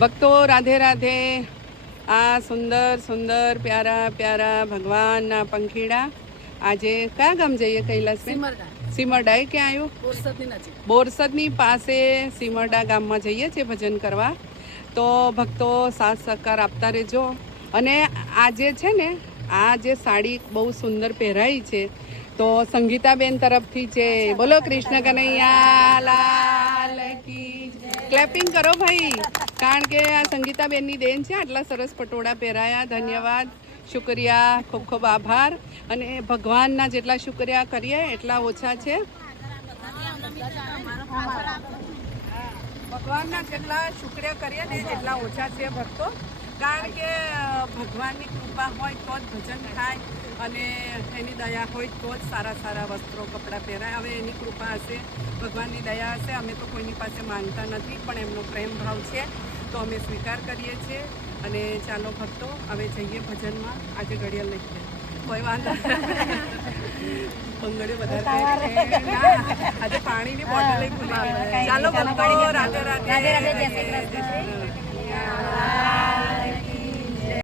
ભક્તો રાધે રાધે. આ સુંદર સુંદર પ્યારા પ્યારા ભગવાનના પંખીડા. આજે કયા ગામ જઈએ કૈલાસબેન? સીમરડા. એ ક્યાં આવ્યું? બોરસદની પાસે સીમરડા ગામમાં જઈએ છીએ ભજન કરવા. તો ભક્તો સાથ સહકાર આપતા રહેજો. અને આજે છે ને, આ જે સાડી બહુ સુંદર પહેરાઈ છે, તો સંગીતાબેન તરફથી છે. બોલો કૃષ્ણ કનૈયા લાલ કી. ક્લેપિંગ કરો ભાઈ, કારણ કે આ સંગીતાબેનની દેન છે. આટલા સરસ પટોળા પહેરાયા. ધન્યવાદ, શુક્રિયા, ખૂબ ખૂબ આભાર. અને ભગવાનના જેટલા શુક્રિયા કરીએ એટલા ઓછા છે. ભગવાનના જેટલા શુક્રિયા કરીએ ને એટલા ઓછા છે ભક્તો. કારણ કે ભગવાનની કૃપા હોય તો જ ભજન થાય, અને એની દયા હોય તો જ સારા સારા વસ્ત્રો કપડાં પહેરાય. હવે એની કૃપા હશે, ભગવાનની દયા હશે. અમે તો કોઈની પાસે માંગતા નથી, પણ એમનો પ્રેમ ભાવ છે તો અમે સ્વીકાર કરીએ છીએ. અને ચાલો ભક્તો, હવે જઈએ ભજનમાં. આજે ઘડિયાળ લઈ ગયા, કોઈ વાંધો બંગડીઓ વધારે આજે પાણીની બોટલ ભૂલી. ચાલો ભક્તો, રાધે રાધે.